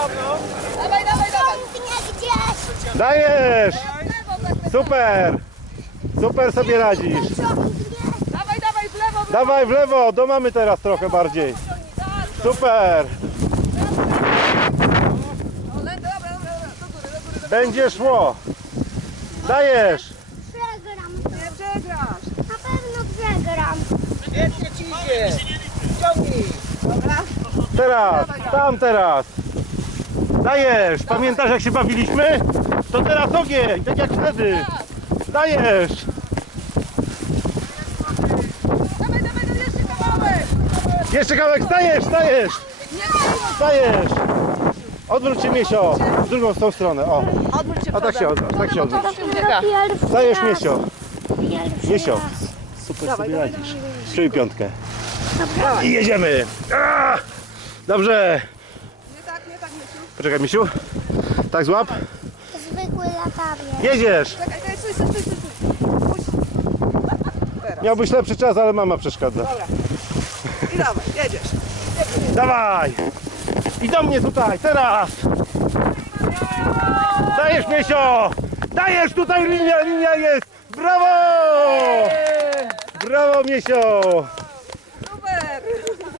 Dawaj, dawaj, dawaj. Nie gdzieś. Dajesz! Super! Super sobie radzisz. Dawaj, dawaj, w lewo, w lewo. Dawaj w lewo, do mamy teraz trochę bardziej. Super! Będzie szło. Dajesz! Przegram. Nie przegrasz. Na pewno przegram. Świetnie ci idzie. Ciągnij. Dobra. Teraz, tam teraz. Dajesz! Pamiętasz jak się bawiliśmy? To teraz ogień, tak jak wtedy. Dajesz! Dawaj, dawaj, no jeszcze kawałek. Jeszcze kawałek, stajesz, stajesz! Stajesz! Odwróć się Miesio, w drugą z tą stronę, o. Odwróć się A tak się odwróć, tak się odwróć. Pierwszy Stajesz. Miesio, Miesio. Super sobie radzisz. Czuj piątkę. I jedziemy! A! Dobrze! Nie tak, nie tak, Mysiu. Poczekaj Misiu. Tak złap. Zwykły latawiec. Jedziesz! Czekaj, czekaj, stój, stój, stój, stój. Puść. Teraz. Miałbyś lepszy czas, ale mama przeszkadza. Dobra. I dawaj, jedziesz. Dawaj! I do mnie tutaj, teraz! Dajesz Miesio! Dajesz tutaj linia, linia jest! Brawo! Brawo Miesio!